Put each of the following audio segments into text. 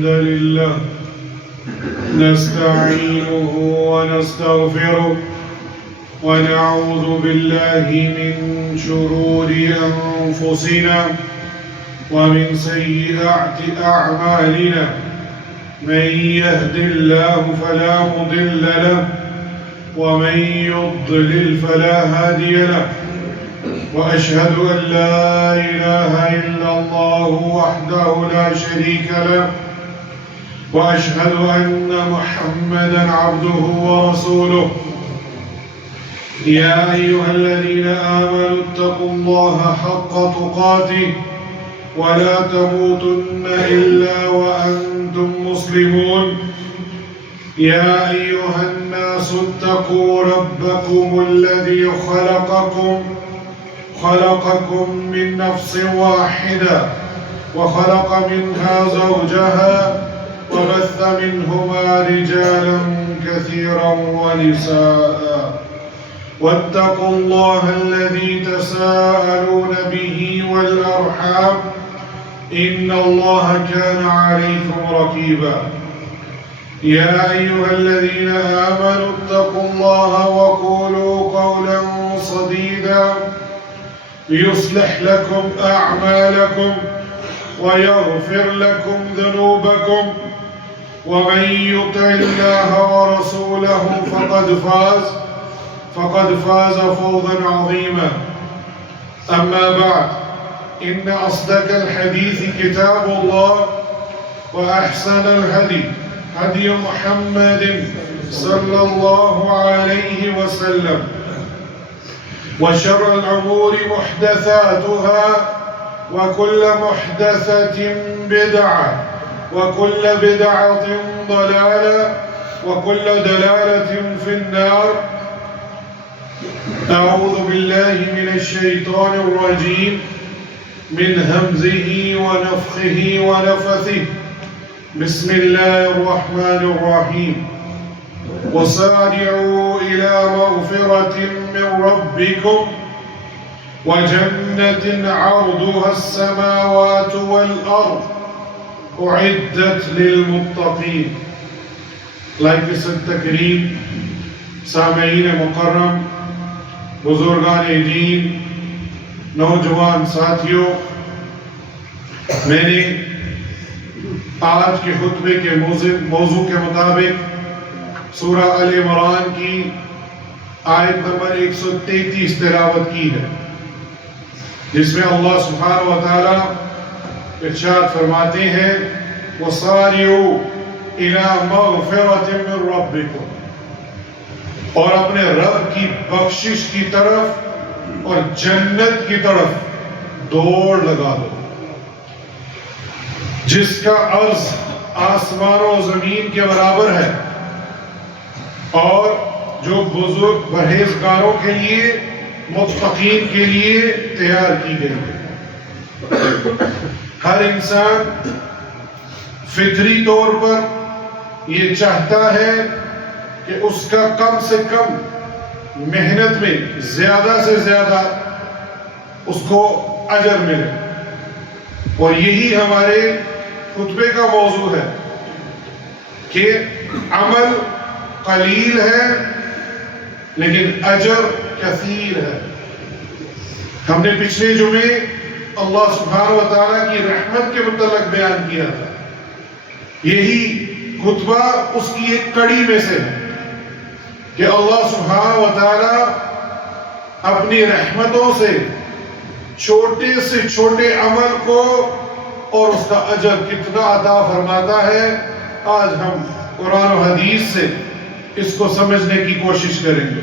الحمد لله نستعينه ونستغفره ونعوذ بالله من شرور أنفسنا ومن سيئات أعمالنا من يهد الله فلا مضل له ومن يضلل فلا هادي له وأشهد أن لا إله إلا الله وحده لا شريك له وأشهد أن محمدًا عبده ورسوله يا أيها الذين آمنوا اتقوا الله حق تقاته ولا تموتن إلا وأنتم مسلمون يا أيها الناس اتقوا ربكم الذي خلقكم من نفس واحدة وخلق منها زوجها وبث منهما رجالا كثيرا ونساء واتقوا الله الذي تساءلون به والأرحام إن الله كان عليكم رقيبا يا أيها الذين آمنوا اتقوا الله وقولوا قولا سديدا يصلح لكم أعمالكم ويغفر لكم ذنوبكم ومن يطع الله ورسوله فقد فاز فوزا عظيما أما بعد إن أصدق الحديث كتاب الله وأحسن الهدي هدي محمد صلى الله عليه وسلم وشر الأمور محدثاتها وكل محدثة بدعة وكل بدعة ضلالة وكل دلالة في النار أعوذ بالله من الشيطان الرجيم من همزه ونفخه ونفثه بسم الله الرحمن الرحيم وسارعوا إلى مغفرة من ربكم وجنة عرضها السماوات والأرض أعدت للمتقين. لائق تکریم سامعین مکرم، بزرگان دین، نوجوان ساتھیوں، میں نے آج کے خطبے کے موضوع کے مطابق سورہ آل عمران کی آیت نمبر 133 تلاوت کی ہے، جس میں اللہ سبحانہ و تعالیٰ ارشاد فرماتے ہیں وَصَارِعُوا إِلَى مَغْفِرَةٍ مِّن رَبِّكُمْ، اور اپنے رب کی بخشش کی طرف اور جنت کی طرف دوڑ لگا دو، جس کا عرض آسمان و زمین کے برابر ہے، اور جو بزرگ پرہیزگاروں کے لیے، متقین کے لیے تیار کی گئی ہے۔ ہر انسان فطری طور پر یہ چاہتا ہے کہ اس کا کم سے کم محنت میں زیادہ سے زیادہ اس کو اجر ملے، اور یہی ہمارے خطبے کا موضوع ہے کہ عمل قلیل ہے لیکن اجر کثیر ہے۔ ہم نے پچھلے جمعے اللہ سبحانہ و تعالیٰ کی رحمت کے متعلق بیان کیا تھا، یہی خطبہ اس کی ایک کڑی میں سے ہے کہ اللہ سبحانہ و تعالیٰ اپنی رحمتوں سے چھوٹے سے چھوٹے عمل کو اور اس کا اجر کتنا عطا فرماتا ہے۔ آج ہم قرآن و حدیث سے اس کو سمجھنے کی کوشش کریں گے۔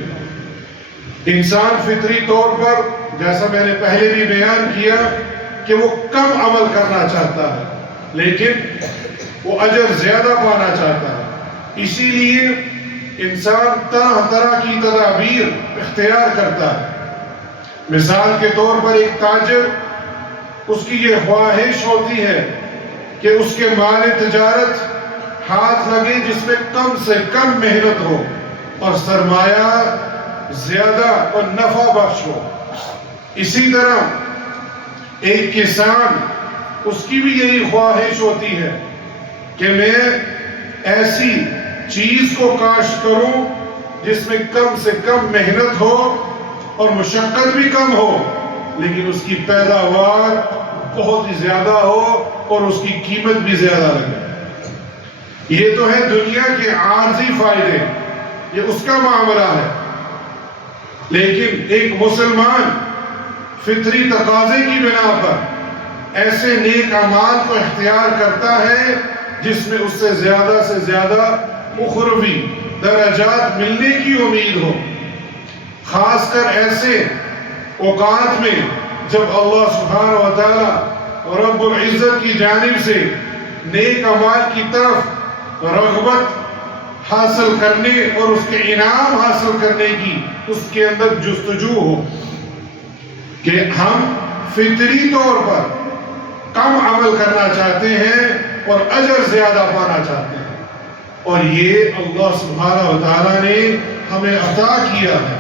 انسان فطری طور پر، جیسا میں نے پہلے بھی بیان کیا، کہ وہ کم عمل کرنا چاہتا ہے لیکن وہ اجر زیادہ پانا چاہتا ہے، اسی لیے انسان طرح طرح کی تدابیر اختیار کرتا ہے۔ مثال کے طور پر ایک تاجر، اس کی یہ خواہش ہوتی ہے کہ اس کے مال تجارت ہاتھ لگے جس میں کم سے کم محنت ہو اور سرمایہ زیادہ اور نفع بخش ہو۔ اسی طرح ایک کسان، اس کی بھی یہی خواہش ہوتی ہے کہ میں ایسی چیز کو کاشت کروں جس میں کم سے کم محنت ہو اور مشقت بھی کم ہو، لیکن اس کی پیداوار بہت ہی زیادہ ہو اور اس کی قیمت بھی زیادہ لگے۔ یہ تو ہے دنیا کے عارضی فائدے، یہ اس کا معاملہ ہے، لیکن ایک مسلمان فطری تقاضے کی بنا پر ایسے نیک اعمال کو اختیار کرتا ہے جس میں اس سے زیادہ اخروی درجات ملنے کی امید ہو، خاص کر ایسے اوقات میں جب اللہ سبحانہ و تعالی رب العزت کی جانب سے نیک اعمال کی طرف رغبت حاصل کرنے اور اس کے انعام حاصل کرنے کی اس کے اندر جستجو ہو، کہ ہم فطری طور پر کم عمل کرنا چاہتے ہیں اور اجر زیادہ پانا چاہتے ہیں، اور یہ اللہ سبحانہ و تعالیٰ نے ہمیں عطا کیا ہے،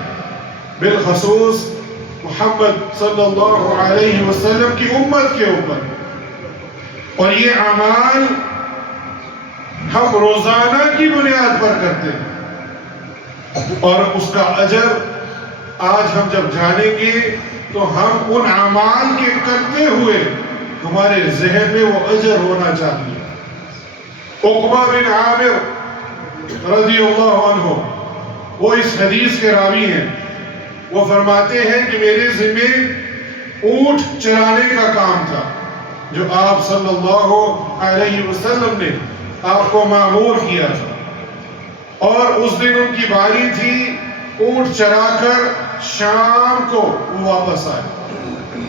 بالخصوص محمد صلی اللہ علیہ وسلم کی امت کے اوپر۔ اور یہ اعمال ہم روزانہ کی بنیاد پر کرتے ہیں، اور اس کا اجر آج ہم جب جانیں گے تو ہم ان اعمال کے کرتے ہوئے ہمارے ذہن میں وہ اجر ہونا چاہیے۔ عقبہ بن عامر رضی اللہ عنہ وہ اس حدیث کے راوی ہیں، وہ فرماتے ہیں کہ میرے ذمے اونٹ چرانے کا کام تھا جو آپ صلی اللہ علیہ وسلم نے آپ کو مامور کیا تھا، اور اس دن ان کی باری تھی، اونٹ چرا کر شام کو وہ واپس آئے۔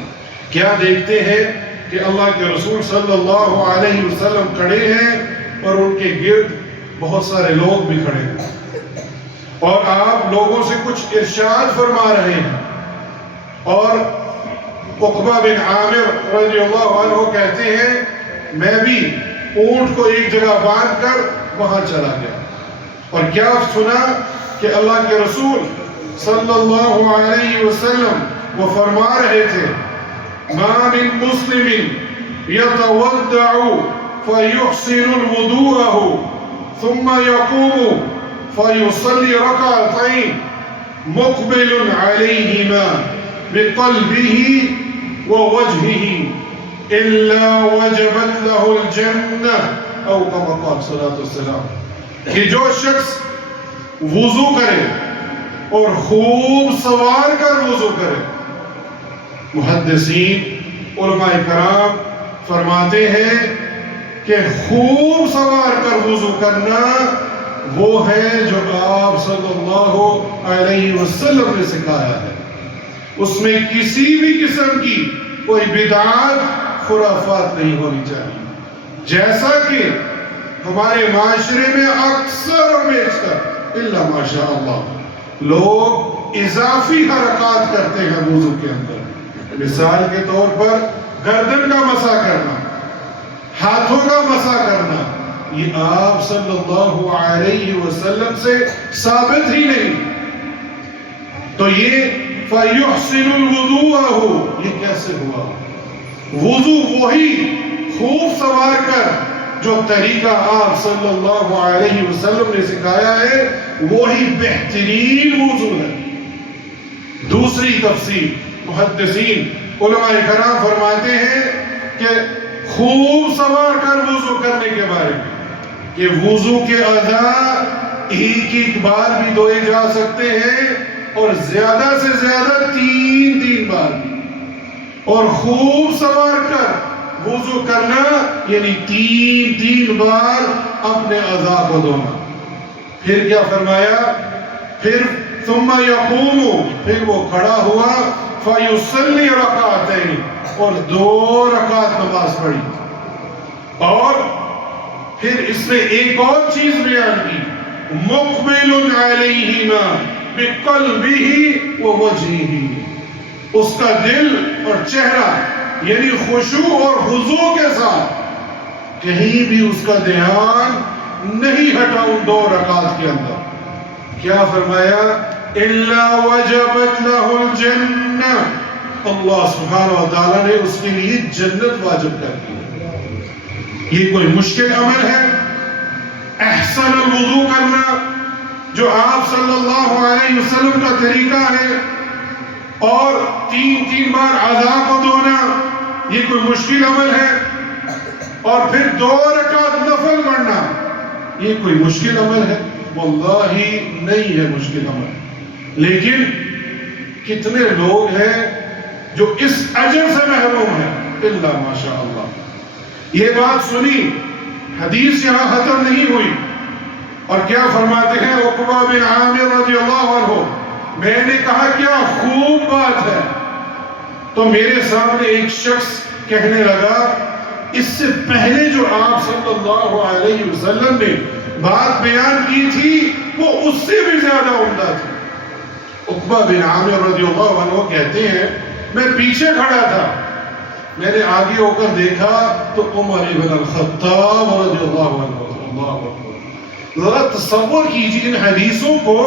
کیا دیکھتے ہیں کہ اللہ کے رسول صلی اللہ علیہ وسلم کھڑے ہیں اور ان کے گرد بہت سارے لوگ بھی کھڑے ہیں، اور آپ لوگوں سے کچھ ارشاد فرما رہے ہیں، اور عقبہ بن عامر رضی اللہ عنہ کہتے ہیں میں بھی اونٹ کو ایک جگہ باندھ کر وہاں چلا گیا، اور کیا سنا کہ اللہ کے رسول صلی اللہ علیہ وسلم وہ فرما رہے تھے ما من مسلم يتودع فيحسن الوضوء ثم يقوم فيصلي ركعتين مقبل عليهما بقلبه ووجهه إلا وجبت له الجنة أو كما قال صلی اللہ علیہ وسلم، کہ جو شخص وضو کرے اور خوب سوار کر وضو کرے، محدثین علماء کرام فرماتے ہیں کہ خوب سوار کر وضو کرنا وہ ہے جو آپ صلی اللہ علیہ وسلم نے سکھایا ہے، اس میں کسی بھی قسم کی کوئی بدعات خرافات نہیں ہونی چاہیے، جیسا کہ ہمارے معاشرے میں اکثر اور بیشتر الا ماشاء اللہ لوگ اضافی حرکات کرتے ہیں وضو کے اندر۔ مثال کے طور پر گردن کا مسح کرنا، ہاتھوں کا مسح کرنا، یہ آپ صلی اللہ علیہ وسلم سے ثابت ہی نہیں۔ تو یہ فَيُحْسِنُ الْوُضُوءَ یہ کیسے ہوا؟ وضو وہی خوب سوار کر جو طریقہ آپ صلی اللہ علیہ وسلم نے سکھایا ہے وہی بہترین وضو ہے۔ دوسری تفسیر محدثین علماء کرام فرماتے ہیں کہ خوب سوار کر وضو کرنے کے بارے میں کہ وضو کے اعضاء ایک بار بھی دھوئے جا سکتے ہیں اور زیادہ سے زیادہ 3 بار بھی، اور خوب سوار کر وضو کرنا یعنی 3 بار اپنے اعضاء کو دھونا۔ پھر کیا فرمایا؟ پھر ثم یقوم، پھر وہ کھڑا ہوا فیصلی رکعتین، اور 2 رکعت نماز پڑھی، اور پھر اس نے ایک اور چیز بیان کی مقبل علیہما بقلبہ ووجہہ، اس کا دل اور چہرہ یعنی خشوع اور خضوع کے ساتھ کہیں بھی اس کا دھیان نہیں ہٹا ان 2 رکعات کے اندر۔ کیا فرمایا؟ الا وجبت له الجنہ، اللہ سبحانہ و تعالیٰ نے اس کے لیے جنت واجب کر دی۔ یہ کوئی مشکل عمل ہے؟ احسن الوضو کرنا جو آپ صلی اللہ علیہ وسلم کا طریقہ ہے، اور 3 بار اعضاء کو دھونا، یہ کوئی مشکل عمل ہے؟ اور پھر 2 رکعت نفل پڑھنا، یہ کوئی مشکل عمل ہے؟ واللہ نہیں ہے مشکل عمل۔ لیکن کتنے لوگ ہیں جو اس اجر سے محروم ہیں؟ الا ماشاء اللہ۔ یہ بات سنی، حدیث یہاں ختم نہیں ہوئی، اور کیا فرماتے ہیں عقبہ بن عامر رضی اللہ عنہ، میں نے کہا کیا خوب بات ہے، تو میرے سامنے ایک شخص کہنے لگا اس سے پہلے جو آپ صلی اللہ علیہ وسلم نے بات بیان کی تھی وہ اس سے بھی زیادہ عمدہ تھی۔ عقبہ بن عامر رضی اللہ عنہ کہتے ہیں میں پیچھے کھڑا تھا، میں نے آگے ہو کر دیکھا تو عمر بن الخطاب رضی اللہ عنہ، اللہ اکبر۔ ذرا تصور کیجیے ان حدیثوں کو،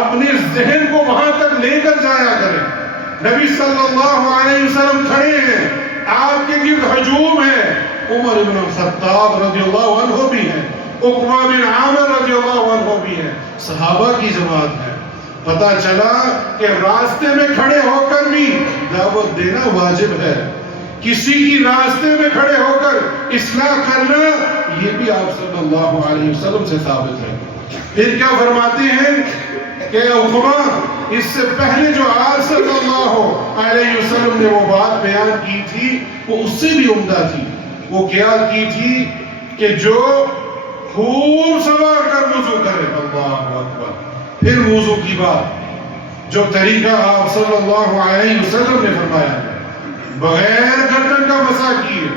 اپنے ذہن کو وہاں تک لے کر جایا کریں۔ نبی صلی اللہ علیہ وسلم کھڑے ہیں، آپ کے گرد ہجوم ہے، عمر بن الخطاب رضی اللہ عنہ بھی ہیں، عقبہ بن عامر رضی اللہ عنہ بھی ہیں، صحابہ کی جماعت ہے۔ پتہ چلا کہ راستے میں کھڑے ہو کر بھی دعوت دینا واجب ہے، کسی کی راستے میں کھڑے ہو کر اصلاح کرنا یہ بھی آپ صلی اللہ علیہ وسلم سے ثابت ہے۔ پھر کیا فرماتے ہیں کہ عقبہ اس سے پہلے جو آپ صلی اللہ علیہ وسلم نے وہ بات بیان کی تھی وہ اس سے بھی عمدہ تھی۔ وہ کیا کی تھی کہ جو خوب سوار کر وضو کرے، اللہ اکبر۔ پھر وضو کی بات جو طریقہ آپ صلی اللہ علیہ وسلم نے فرمایا، بغیر گردن کا مسح کیے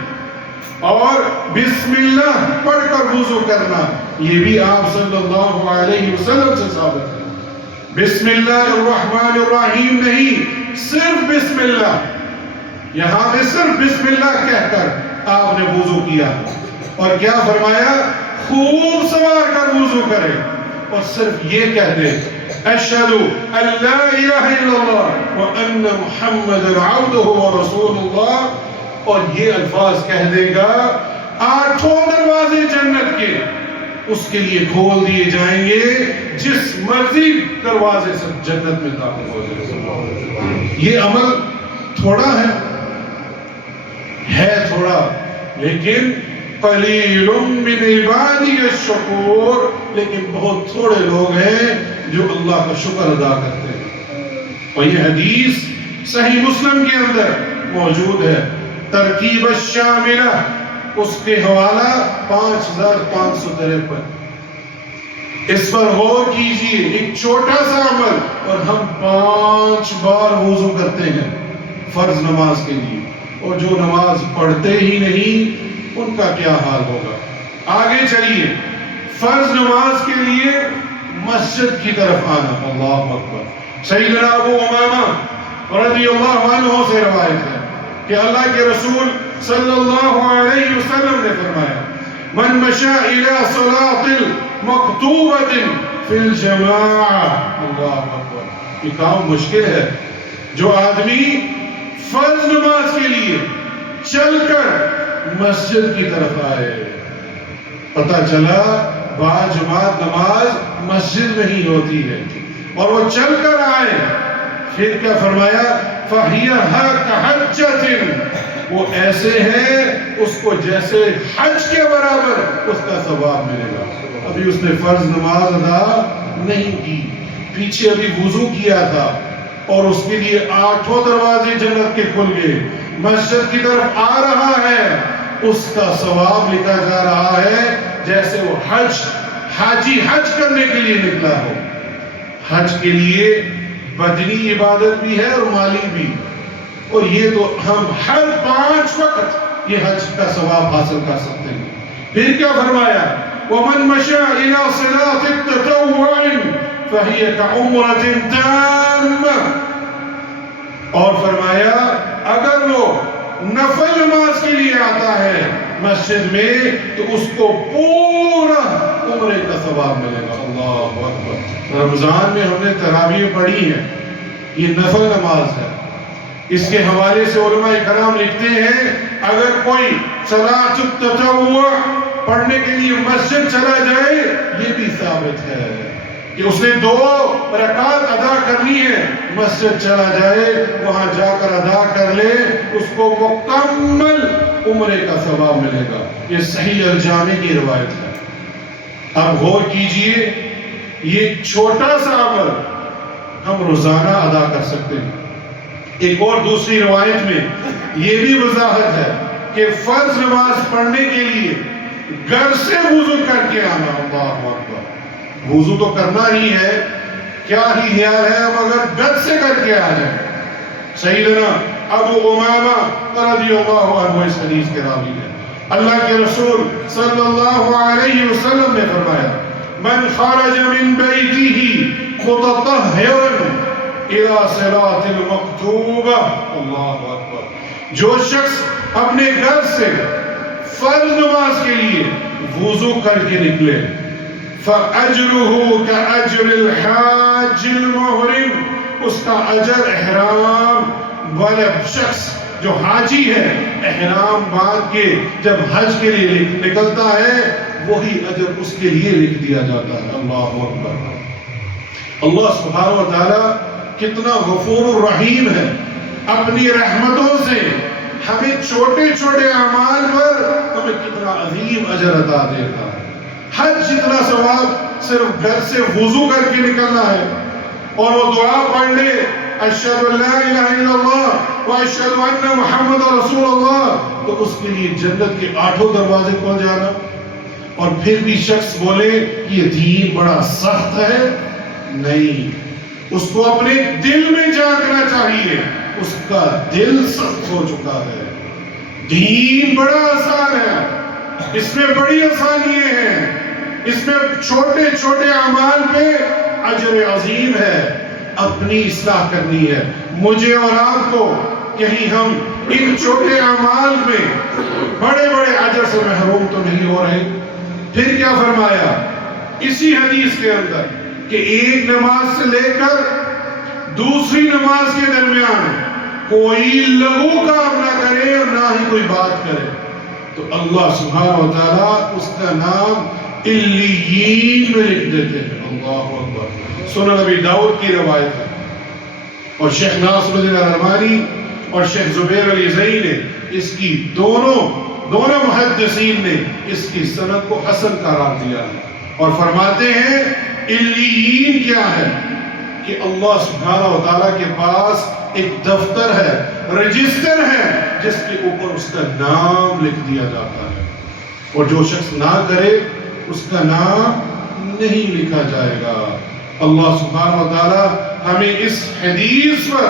اور بسم اللہ پڑھ کر وضو کرنا، یہ بھی آپ صلی اللہ علیہ وسلم سے ثابت ہے۔ بسم اللہ الرحمن الرحیم نہیں، صرف بسم اللہ، یہاں پہ صرف بسم اللہ کہہ کر آپ نے وضو کیا، اور کیا فرمایا؟ خوب سوار کر وضو کرے اور صرف یہ کہہ دے اشہد ان لا الہ الا اللہ وان محمد عبدہ ورسول اللہ، اور یہ الفاظ کہہ دے گا، 8 دروازے جنت کے اس کے لیے کھول دیے جائیں گے، جس مرضی دروازے سے جنت میں داخل ہو جائے۔ یہ عمل تھوڑا ہے تھوڑا، لیکن قلیل من عبادی الشکور، لیکن بہت تھوڑے لوگ ہیں جو اللہ کا شکر ادا کرتے ہیں۔ اور یہ حدیث صحیح مسلم کے اندر موجود ہے، ترکیب الشاملہ، اس کے حوالہ 5553۔ اس پر غور کیجئے، ایک چھوٹا سا عمل اور ہم 5 بار وضو کرتے ہیں فرض نماز کے لیے، اور جو نماز پڑھتے ہی نہیں ان کا کیا حال ہوگا۔ آگے چلیے، فرض نماز کے لیے مسجد کی طرف آنا، اللہ اکبر۔ سیدنا ابو امامہ رضی اللہ عنہ سے روایت ہے کہ اللہ کے رسول صلی اللہ علیہ وسلم نے فرمایا، من مشى الى صلاة مکتوبۃ فی الجماعہ، اللہ اکبر۔ یہ کام مشکل ہے، جو آدمی فرض نماز کے لیے چل کر مسجد کی طرف آئے، پتہ چلا باجماعت نماز مسجد میں ہی ہوتی ہے، اور وہ چل کر آئے، پھر کیا فرمایا؟ فَهِيَ كَحَجَّةٍ، وہ ایسے ہیں اس کو جیسے حج کے برابر اس کا ثواب ملے گا۔ ابھی اس نے فرض نماز ادا نہیں کی، پیچھے ابھی وضو کیا تھا، اور اس کے لیے 8 دروازے جنت کے کھل گئے، مسجد کی طرف آ رہا ہے، اس کا ثواب لکھا جا رہا ہے جیسے وہ حاجی حج کرنے کے لیے نکلا ہو۔ حج کے لیے بدنی عبادت بھی ہے اور مالی بھی، اور یہ تو ہم ہر 5 وقت یہ حج کا ثواب حاصل کر سکتے ہیں۔ پھر کیا فرمایا؟ وَمَن مَشَى إِلَى صِلَاةِ التَّطَوُّعِ فَهِيَ كَعُمْرَةٍ تَامَّةٍ، اور فرمایا اگر وہ نفل نماز کے لیے آتا ہے مسجد میں تو اس کو پورا عمرے کا ثواب ملے گا، اللہ اکبر۔ رمضان میں ہم نے تراویح پڑھی ہے، یہ نفل نماز ہے، اس کے حوالے سے علماء کرام لکھتے ہیں اگر کوئی صلاۃ التطوع پڑھنے کے لیے مسجد چلا جائے یہ بھی ثابت ہے کہ اس نے 2 رکعت ادا کرنی ہے، مسجد چلا جائے وہاں جا کر ادا کر لے، اس کو مکمل عمرے کا ثواب ملے گا۔ یہ صحیح الجامع کی روایت ہے۔ اب غور کیجئے، یہ چھوٹا سا عمل ہم روزانہ ادا کر سکتے ہیں۔ ایک اور دوسری روایت میں یہ بھی وضاحت ہے کہ فرض نماز پڑھنے کے لیے گھر سے وضو کر کے آنا۔ اللہ اکبر، وضو تو کرنا ہی ہے، کیا ہی خیال ہے ہم اگر گھر سے کر کے آ جائیں۔ سیدنا ابو امامہ رضی اللہ عنہ اس حدیث کے راوی ہیں۔ اللہ کے رسول صلی اللہ علیہ وسلم نے فرمایا من خرج من بیتہ متطہرا الی صلاۃ المکتوبہ، اللہ اکبر، جو شخص اپنے گھر سے فرض نماز کے لیے وضو کر کے نکلے، فَأَجْرُهُ كَأَجْرِ الْحَاجِ الْمُحْرِمِ، اس کا اجر احرام والا شخص جو حاجی ہے، احرام باندھ کے جب حج کے لیے نکلتا ہے وہی اجر اس کے لیے لکھ دیا جاتا ہے۔ اللہ اکبر۔ اللہ سبحانہ و تعالی کتنا غفور الرحیم ہے، اپنی رحمتوں سے ہمیں چھوٹے چھوٹے اعمال پر ہمیں کتنا عظیم اجر عطا دیتا ہے۔ حج جتنا ثواب صرف گھر سے وضو کر کے نکلنا ہے اور وہ دعا پڑھ لے اشہد ان لا الہ الا اللہ واشہد ان محمد رسول اللہ، تو اس کے لیے جنت کے 8 دروازے کھول جانا۔ اور پھر بھی شخص بولے یہ دین بڑا سخت ہے، نہیں، اس کو اپنے دل میں جاننا چاہیے اس کا دل سخت ہو چکا ہے۔ دین بڑا آسان ہے، اس میں بڑی آسانیاں ہیں، اس میں چھوٹے چھوٹے اعمال پہ اجر عظیم ہے۔ اپنی اصلاح کرنی ہے مجھے اور آپ کو، کہیں ہم ان چھوٹے اعمال میں بڑے بڑے اجر سے محروم تو نہیں ہو رہے۔ پھر کیا فرمایا اسی حدیث کے اندر کہ ایک نماز سے لے کر دوسری نماز کے درمیان کوئی لغو کام نہ کرے اور نہ ہی کوئی بات کرے تو اللہ سبحانہ و تعالیٰ اس کا نام علیین میں لکھ دیتے ہیں۔ اللہ اکبر۔ سنن نبی داؤد کی روایت ہے، اور شیخ ناصر الدین الالبانی اور شیخ زبیر علی زئی نے اس کی دونوں محدثین نے اس کی سند کو حسن قرار دیا ہے، اور فرماتے ہیں علیین کیا ہے کہ اللہ سبحانہ و تعالیٰ کے پاس ایک دفتر ہے، رجسٹر ہے جس کے اوپر اس کا نام لکھ دیا جاتا ہے، اور جو شخص نہ کرے اس کا نام نہیں لکھا جائے گا۔ اللہ سبحانہ و تعالیٰ ہمیں اس حدیث پر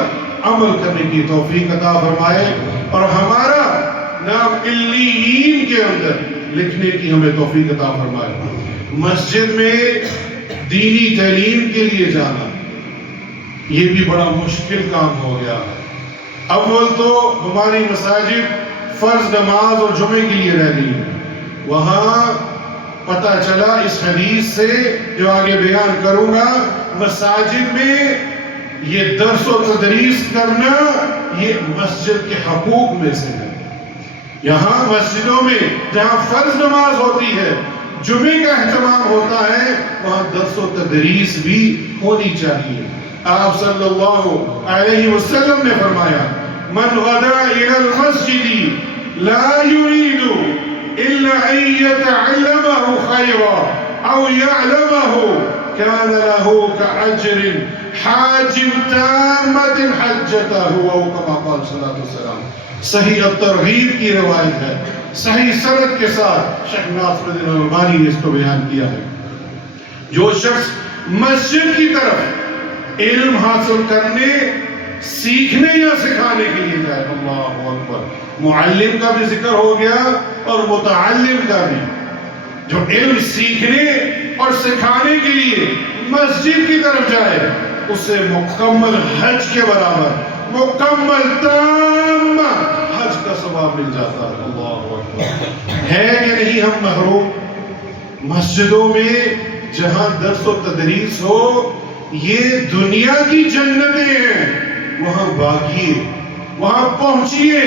عمل کرنے کی توفیق عطا فرمائے اور ہمارا نام علیین کے اندر لکھنے کی ہمیں توفیق عطا فرمائے۔ مسجد میں دینی تعلیم کے لیے جانا یہ بھی بڑا مشکل کام ہو گیا ہے۔ اول تو ہماری مساجد فرض نماز اور جمعے کے لیے رہ گئی ہے، وہاں پتہ چلا اس حدیث سے جو آگے بیان کروں گا، مساجد میں یہ درس و تدریس کرنا یہ مسجد کے حقوق میں سے ہے۔ یہاں مسجدوں میں جہاں فرض نماز ہوتی ہے، جمعے کا اہتمام ہوتا ہے، وہاں درس و تدریس بھی ہونی چاہیے۔ آپ صلی اللہ علیہ وسلم نے فرمایا من غدا الى المسجد لا يريد الا ان يتعلمه خيرا او يعلمه كان له كأجر حاج تامة حجته، او كما قال صلی اللہ علیہ وسلم۔ صحیح الترغیب کی روایت ہے، صحیح سند کے ساتھ شیخ ناصر الدین الالبانی نے اس کو بیان کیا ہے۔ جو شخص مسجد کی طرف علم حاصل کرنے، سیکھنے یا سکھانے کے لیے جائے، اللہ اکبر، معلم کا بھی ذکر ہو گیا اور متعلم کا بھی، جو علم سیکھنے اور سکھانے کے لیے مسجد کی طرف جائے اسے مکمل حج کے برابر، مکمل تام حج کا ثواب مل جاتا ہے۔ اللہ اکبر۔ ہے کہ نہیں ہم محروم؟ مسجدوں میں جہاں درس و تدریس ہو، یہ دنیا کی جنتیں ہیں، وہاں باغیے، وہاں پہنچیے،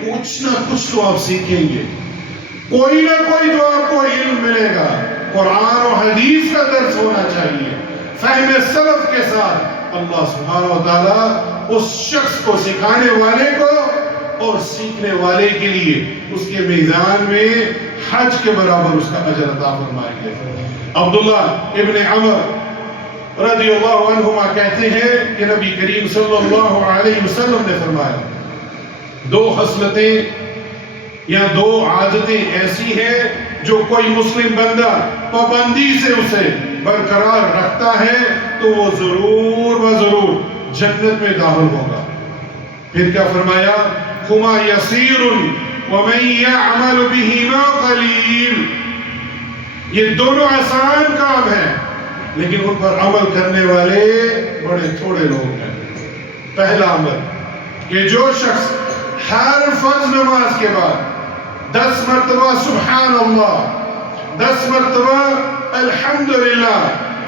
کچھ نہ کچھ تو آپ سیکھیں گے، کوئی نہ کوئی تو آپ کو علم ملے گا۔ قرآن و حدیث کا درس ہونا چاہیے فہم سلف کے ساتھ۔ اللہ سبحانہ و تعالیٰ اس شخص کو، سکھانے والے کو اور سیکھنے والے کے لیے اس کے میدان میں حج کے برابر اس کا اجر عطا فرمائیں گے۔ عبداللہ ابن عمر رضی اللہ عنہما کہتے ہیں کہ نبی کریم صلی اللہ علیہ وسلم نے فرمایا، دو خصلتیں یا دو عادتیں ایسی ہیں جو کوئی مسلم بندہ پابندی سے اسے برقرار رکھتا ہے تو وہ ضرور و ضرور جنت میں داخل ہوگا۔ پھر کیا فرمایا؟ ہما یسیر ومن یعمل بہما قلیل، یہ دونوں آسان کام ہیں لیکن ان پر عمل کرنے والے بڑے تھوڑے لوگ ہیں۔ پہلا عمل کہ جو شخص ہر فرض نماز کے بعد 10 مرتبہ سبحان اللہ، 10 مرتبہ الحمدللہ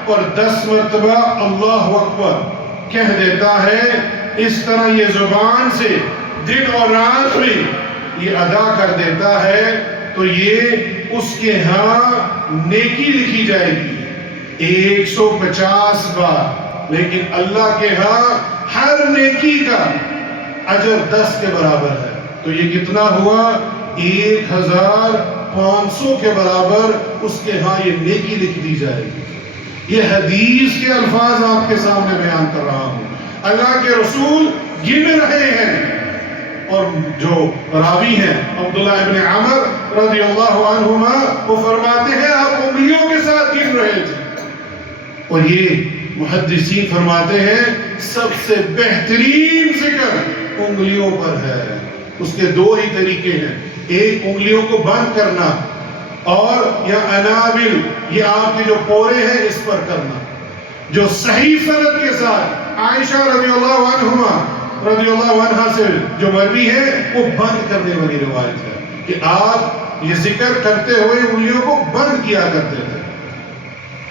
اور 10 مرتبہ اللہ اکبر کہہ دیتا ہے، اس طرح یہ زبان سے دن اور رات میں یہ ادا کر دیتا ہے تو یہ اس کے ہاں نیکی لکھی جائے گی 150 بار، لیکن اللہ کے ہاں ہر نیکی کا اجر 10 کے برابر ہے۔ تو یہ کتنا ہوا؟ 1500 کے برابر اس کے ہاں یہ نیکی لکھ دی جائے گی۔ یہ حدیث کے الفاظ آپ کے سامنے بیان کر رہا ہوں، اللہ کے رسول گن رہے ہیں، اور جو راوی ہیں عبداللہ ابن عمر رضی اللہ عنہما وہ فرماتے ہیں آپ انگلیوں کے ساتھ گن رہے تھے، اور یہ محدثین فرماتے ہیں سب سے بہترین ذکر انگلیوں پر ہے۔ اس کے دو ہی طریقے ہیں، ایک انگلیوں کو بند کرنا اور یا انابل، یہ آپ کے جو پورے ہیں اس پر کرنا، جو صحیح سند کے ساتھ عائشہ رضی اللہ عنہما رضی اللہ عنہ سے جو مروی ہے وہ بند کرنے والی روایت ہے کہ آپ یہ ذکر کرتے ہوئے انگلیوں کو بند کیا کرتے تھے۔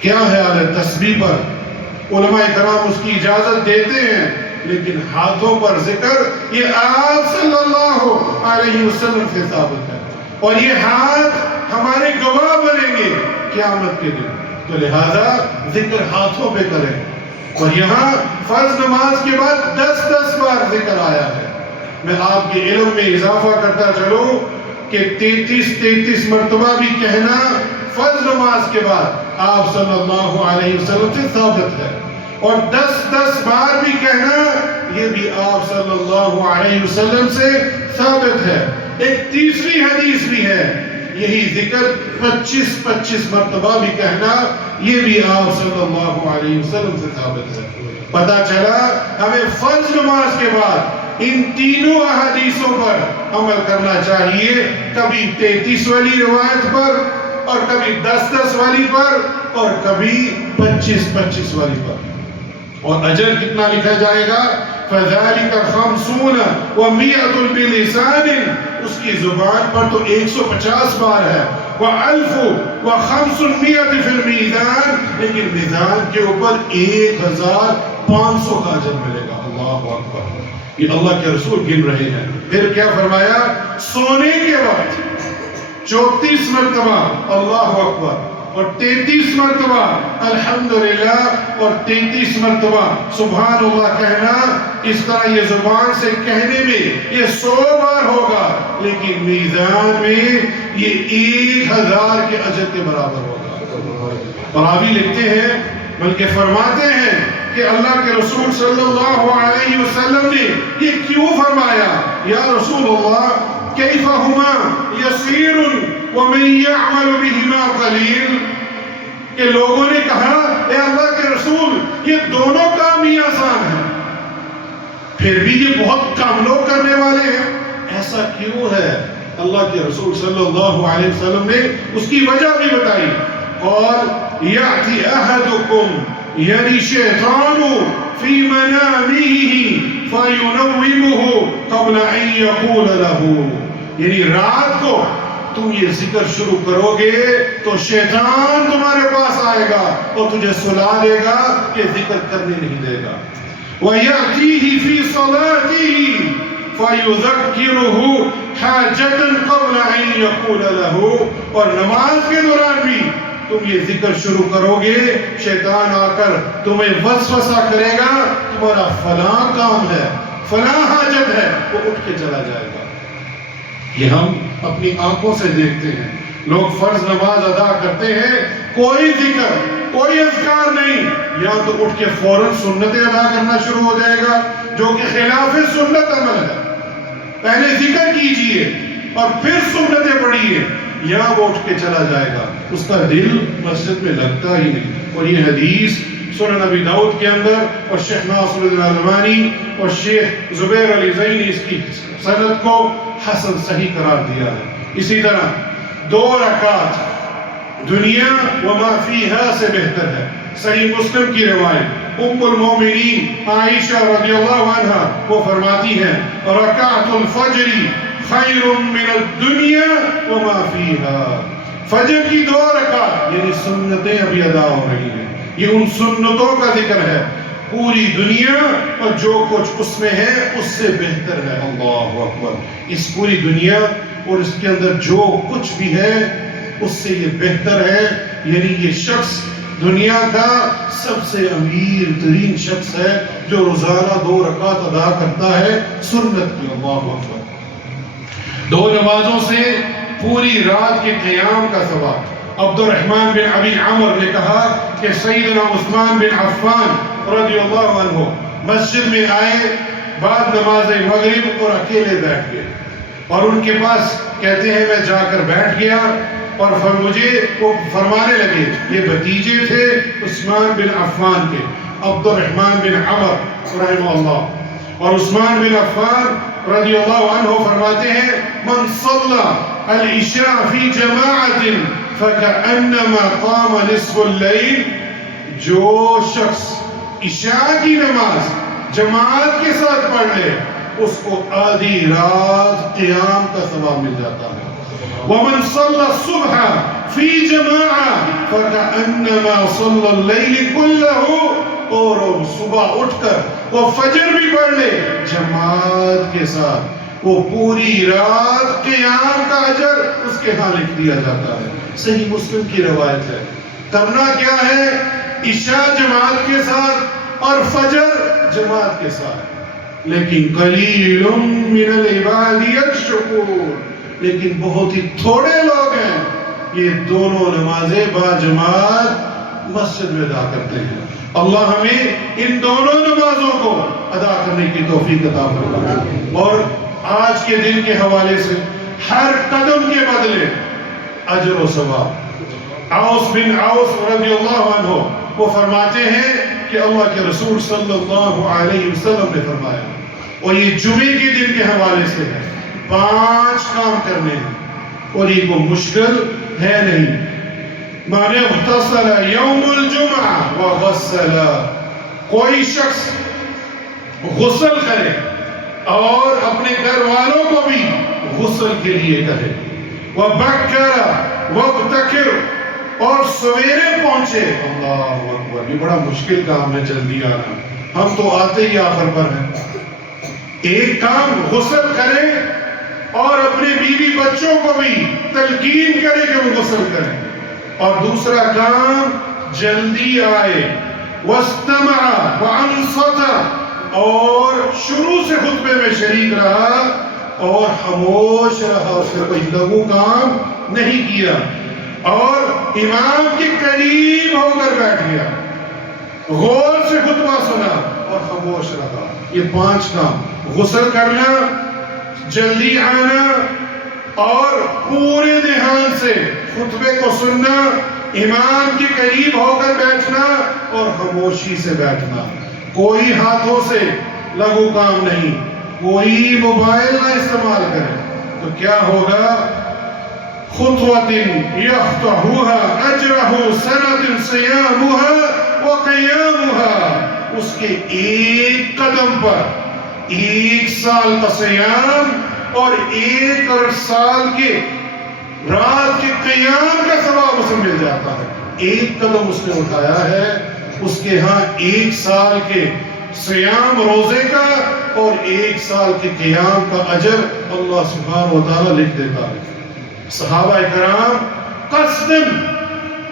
کیا خیال ہے تسبیح پر علماء کرام اس کی اجازت دیتے ہیں، لیکن ہاتھوں پر ذکر یہ آپ صلی اللہ علیہ وسلم سے ثابت ہے، اور یہ ہاتھ ہمارے گواہ بنیں گے قیامت کے دن، تو لہذا ذکر ہاتھوں پہ کریں۔ اور یہاں فرض نماز کے بعد 10 بار ذکر آیا ہے۔ میں آپ کے علم میں اضافہ کرتا چلوں کہ 33 مرتبہ بھی کہنا فرض نماز کے بعد آپ صلی اللہ علیہ وسلم سے ثابت ہے، اور 10 بار بھی کہنا یہ بھی آپ صلی اللہ علیہ وسلم سے ثابت ہے۔ ایک تیسری حدیث بھی ہے، یہی ذکر 25 مرتبہ بھی کہنا یہ بھی آپ صلی اللہ علیہ وسلم سے ثابت ہے۔ پتہ چلا ہمیں فرض نماز کے بعد ان تینوں احادیثوں پر عمل کرنا چاہیے، کبھی 33 والی روایت پر، اور کبھی 10 والی پر، اور کبھی 25 والی پر۔ اور اجر کتنا لکھا جائے گا؟ فَذَلِكَ 50 و100 بِلِسَانٍ، اس کی زبان پر تو 150 بار ہے، وَأَلْفُ و500 فِي الْمِيزَانِ، لیکن میزان کے اوپر 1500 کا اجر ملے گا۔ اللہ اکبر، یہ اللہ کے رسول گن رہے ہیں۔ پھر کیا فرمایا؟ سونے کے وقت 34 مرتبہ اللہ اکبر، اور 33 مرتبہ الحمدللہ، اور 33 مرتبہ سبحان اللہ کہنا۔ اس طرح یہ زبان سے کہنے میں یہ 100 بار ہوگا، لیکن میزان میں یہ 1000 کے اجر کے برابر ہوگا۔ راوی لکھتے ہیں بلکہ فرماتے ہیں کہ اللہ کے رسول صلی اللہ علیہ وسلم نے یہ کیوں فرمایا؟ یا رسول اللہ کیف ہما یسیر ومن یعمل بہما قلیل، کہ لوگوں نے کہا اے اللہ کے رسول یہ دونوں کام ہی آسان ہیں، پھر بھی یہ بہت کم لوگ کرنے والے ہیں، ایسا کیوں ہے؟ اللہ کے رسول صلی اللہ علیہ وسلم نے اس کی وجہ بھی بتائی، اور یأتی احدکم، یعنی شیطان فی منامه فینومه قبل ان یقول له، یعنی رات کو تم یہ ذکر شروع کرو گے تو شیطان تمہارے پاس آئے گا اور تجھے سلا دے گا، یہ ذکر کرنے نہیں دے گا۔ وَيَأْتِيهِ فِي صَلَاتِهِ، فَيُذَكِّرُهُ حَاجَةً قَبْلَ أَن يَقُولَ لَهُ، اور نماز کے دوران بھی تم یہ ذکر شروع کرو گے، شیطان آ کر تمہیں وسوسہ کرے گا، تمہارا فلاں کام ہے، فلاں حاجت ہے، وہ اٹھ کے چلا جائے گا۔ یہ ہم اپنی آنکھوں سے دیکھتے ہیں، لوگ فرض نماز ادا کرتے ہیں، کوئی ذکر، کوئی اذکار نہیں، یا تو اٹھ کے فوراً سنتیں ادا کرنا شروع ہو جائے گا جو کہ خلاف سنت عمل ہے، پہلے ذکر کیجئے اور پھر سنتیں پڑھیے، یا وہ اٹھ کے چلا جائے گا، اس کا دل مسجد میں لگتا ہی نہیں۔ اور یہ حدیث سنن ابی داؤد کے اندر، اور شیخ ناصر الدین الالبانی اور شیخ زبیر علی زئی نے اس کی سند کو حسن صحیح قرار دیا ہے۔ اسی طرح 2 رکعت دنیا وما فیہا سے بہتر ہے۔ صحیح مسلم کی روایت، ام المومنین عائشہ رضی اللہ عنہا وہ فرماتی ہیں، رکعت الفجر خیر من الدنیا وما فیہا، فجر کی 2 رکعت یعنی سنتیں ابھی ادا ہو رہی ہیں، یہ ان سنتوں کا ذکر ہے، پوری دنیا اور جو کچھ اس میں ہے اس سے بہتر ہے۔ اللہ اکبر، اس پوری دنیا اور اس کے اندر جو کچھ بھی ہے اس سے یہ بہتر ہے، یعنی یہ شخص دنیا کا سب سے امیر ترین شخص ہے جو روزانہ 2 رکعت ادا کرتا ہے سنت کی۔ اللہ اکبر، 2 نمازوں سے پوری رات کے قیام کا ثواب۔ عبد الرحمن بن ابی عمر نے کہا کہ سیدنا عثمان بن عفان رضی اللہ عنہ مسجد میں آئے بعد نماز مغرب اور اکیلے بیٹھ گئے، اور ان کے پاس کہتے ہیں میں جا کر بیٹھ گیا اور مجھے وہ فرمانے لگے، یہ بھتیجے تھے عثمان بن عفان کے، عبد الرحمن بن عمر رحمہ اللہ، اور عثمان بن عفان رضی اللہ عنہ فرماتے ہیں من صلی العشاء فی جماعت فکأنما قام نصف اللیل، جو شخص عشاء کی نماز جماعت کے ساتھ پڑھ لے اس کو آدھی رات قیام کا ثواب مل جاتا ہے۔ ومن صلى الصبح في جماعة فكأنما صلى الليل كله، اور صبح اٹھ کر وہ فجر بھی پڑھ لے جماعت کے ساتھ، وہ پوری رات قیام کا اجر اس کے ہاں لکھ دیا جاتا ہے۔ صحیح مسلم کی روایت ہے۔ کرنا کیا ہے؟ عشاء جماعت کے ساتھ اور فجر جماعت کے ساتھ، لیکن قلیل من العباد الشکور، لیکن بہت ہی تھوڑے لوگ ہیں یہ دونوں نمازیں با جماعت مسجد میں ادا کرتے ہیں۔ اللہ ہمیں ان دونوں نمازوں کو ادا کرنے کی توفیق عطا فرمائے، اور آج کے دن کے حوالے سے ہر قدم کے بدلے اجر و ثواب۔ عوس بن عوس رضی اللہ عنہ وہ فرماتے ہیں کہ اللہ کے رسول صلی اللہ علیہ وسلم نے فرمایا، اور یہ جمعے کے دن کے حوالے سے ہے، 5 کام کرنے ہیں اور یہ کوئی مشکل ہے نہیں۔ مانے اغتسل یوم الجمعہ وغسل، کوئی شخص غسل کرے اور اپنے گھر والوں کو بھی غسل کے لیے کہے، وبکر وابتکر، اور سویرے پہنچے۔ اللہ اکبر، یہ بڑا مشکل کام ہے جلدی آنا، ہم تو آتے ہی آخر پر ہیں۔ ایک کام غسل کرے اور اپنے بیوی بچوں کو بھی تلقین کرے کہ وہ غسل کریں، اور دوسرا کام جلدی آئے، واستمع وانصت، اور شروع سے خطبے میں شریک رہا اور خاموش رہا، اس نے کوئی لغو کام نہیں کیا، اور امام کے قریب ہو کر بیٹھ گیا، غور سے خطبہ سنا اور خاموش رہا۔ یہ 5 کام، غسل کرنا، جلدی آنا، اور پورے دھیان سے خطبے کو سننا، امام کے قریب ہو کر بیٹھنا اور خاموشی سے بیٹھنا، کوئی ہاتھوں سے لغو کام نہیں، کوئی موبائل نہ استعمال کرے، تو کیا ہوگا؟ خطوۃ یفتحوها اجرہ سنۃ صیامها وقیامها، اس کے ایک قدم پر 1 سال کا صیام اور 1 سال کے رات کے قیام کا ثواب اسے مل جاتا ہے۔ ایک قدم اس نے اٹھایا ہے، اس کے ہاں 1 سال کے سیام روزے کا اور 1 سال کے قیام کا اجر اللہ سبحانہ و تعالیٰ لکھ دیتا ہے۔ صحابہ کرام قصداً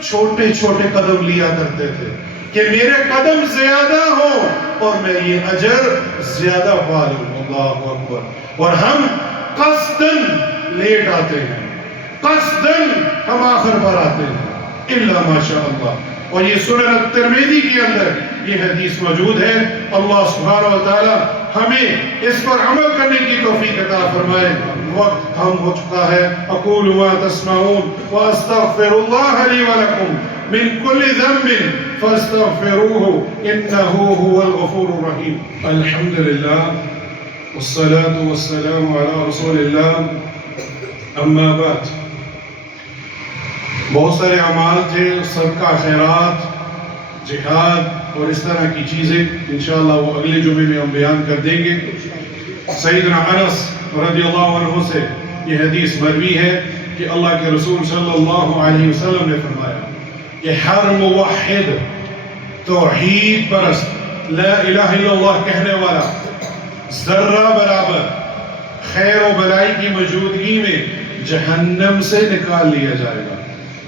چھوٹے چھوٹے قدم لیا کرتے تھے کہ میرے قدم زیادہ ہوں اور میں یہ اجر زیادہ پا لوں۔ اللہ اکبر۔ اور ہم قصداً لیٹ آتے ہیں، قصداً ہم آخر پر آتے ہیں، الا ماشاء اللہ۔ اور یہ سنن الترمذی کے اندر یہ حدیث موجود ہے۔ اللہ سبحانہ و تعالی ہمیں اس پر عمل کرنے کی توفیق عطا فرمائے۔ وقت کم ہو چکا ہے۔ اقول ما تسمعون واستغفر اللہ لی ولکم من کل ذنب فاستغفروه انه هو الغفور الرحیم۔ الحمد للہ والصلاة والسلام على رسول اللہ، اما بعد۔ بہت سارے اعمال تھے، صدقہ خیرات، جہاد اور اس طرح کی چیزیں، انشاءاللہ وہ اگلے جمعے میں ہم بیان کر دیں گے۔ سیدنا انس رضی اللہ عنہ سے یہ حدیث مروی ہے کہ اللہ کے رسول صلی اللہ علیہ وسلم نے فرمایا کہ ہر موحد، توحید پرست، لا الہ الا اللہ کہنے والا ذرہ برابر خیر و بلائی کی موجودگی میں جہنم سے نکال لیا جائے گا۔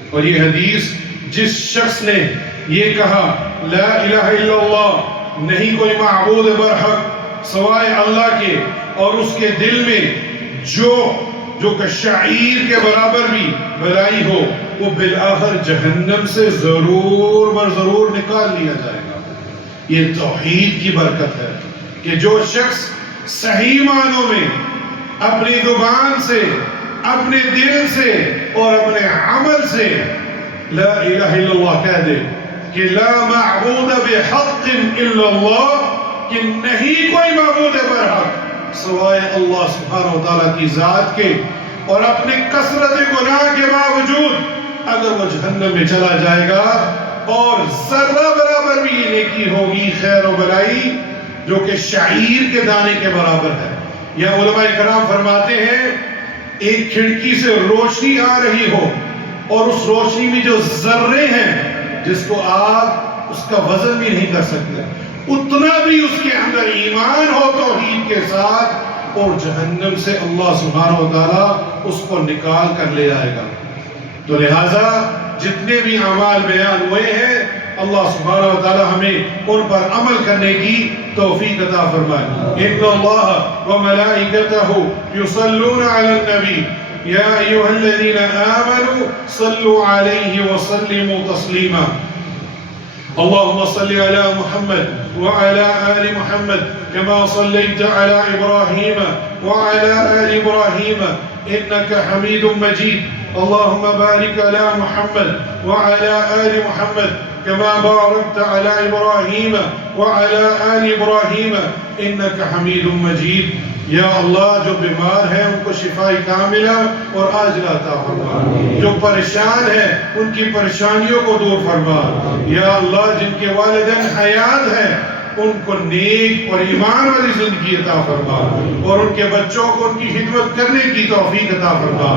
اور یہ حدیث جس شخص نے یہ کہا لا الہ الا اللہ، نہیں کوئی معبود برحق سوائے اللہ کے، اور اس کے دل میں جو کہ شعیر کے برابر بھی بلائی ہو، وہ بالآخر جہنم سے ضرور بر ضرور نکال لیا جائے گا۔ یہ توحید کی برکت ہے کہ جو شخص صحیح معنوں میں اپنی زبان سے، اپنے دل سے اور اپنے عمل سے لا الہ الا اللہ کہہ دے کہ لا معبود بحق الا اللہ، کہ نہیں کوئی معبود برحق سوائے اللہ سبحانہ و تعالیٰ کی ذات کے، اور اپنے کثرت گناہ کے باوجود اگر وہ جہنم میں چلا جائے گا اور ذرہ برابر بھی یہ نیکی ہوگی، خیر و بلائی، جو کہ شعیر کے دانے کے برابر ہے۔ یا علماء کرام فرماتے ہیں ایک کھڑکی سے روشنی آ رہی ہو اور اس روشنی میں جو ذرے ہیں جس کو آپ اس کا وزن بھی نہیں کر سکتے، اتنا بھی اس کے اندر ایمان ہو توحید کے ساتھ، اور جہنم سے اللہ سبحانہ و تعالیٰ اس کو نکال کر لے آئے گا۔ تو لہٰذا جتنے بھی اعمال بیان ہوئے ہیں، اللہ سبحانہ و تعالیٰ ہمیں ان پر عمل کرنے کی توفیق عطا فرمائے۔ ان اللہ وملائکتہ یصلون علی النبی یا ایھا الذین آمنوا صلوا علیہ وسلموا تسلیما۔ اللهم صل على محمد وعلى آل محمد كما صليت على إبراهيم وعلى آل إبراهيم إنك حميد مجيد۔ اللهم بارك على محمد وعلى آل محمد كما باركت على إبراهيم وعلى آل إبراهيم إنك حميد مجيد۔ یا اللہ جو بیمار ہیں ان کو شفاء کاملہ اور عاجلہ عطا فرما، جو پریشان ہیں ان کی پریشانیوں کو دور فرما۔ یا اللہ جن کے والدین حیات ہیں ان کو نیک اور ایمان والی زندگی عطا فرما، اور ان کے بچوں کو ان کی خدمت کرنے کی توفیق عطا فرما،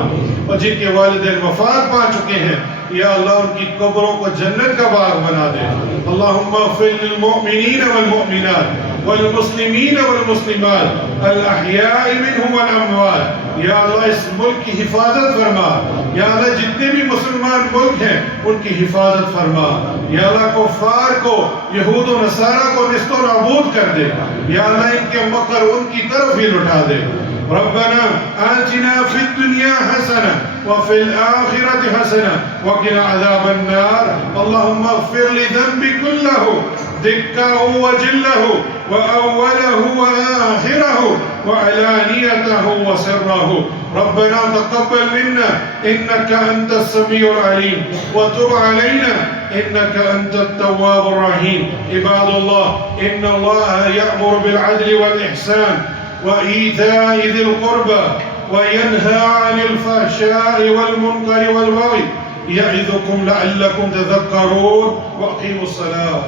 اور جن کے والدین وفات پا چکے ہیں یا اللہ ان کی قبروں کو جنت کا باغ بنا دے۔ اللہم اغفر للمؤمنین والمؤمنات والمسلمین والمسلمات الاحیاء منہم والاموات۔ یا اللہ اس ملک کی حفاظت فرما، یا اللہ جتنے بھی مسلمان ملک ہیں ان کی حفاظت فرما، یا اللہ کفار کو، یہود و نصارہ کو نست و نابود کر دے، یا اللہ ان کے مکر ان کی طرف ہی لٹا دے۔ ربنا آتنا في الدنيا حسنة وفي الآخرة حسنة وقنا عذاب النار۔ اللهم اغفر لي ذنبي كله دقه وجله وأوله وآخره وعلانيته وسره۔ ربنا تقبل منا إنك أنت السميع العليم وتب علينا إنك أنت التواب الرحيم۔ عباد الله إن الله يأمر بالعدل والإحسان وإيتاء ذي القربى وينهى عن الفحشاء والمنكر والبغي يعظكم لعلكم تذكرون۔ وأقيموا الصلاة۔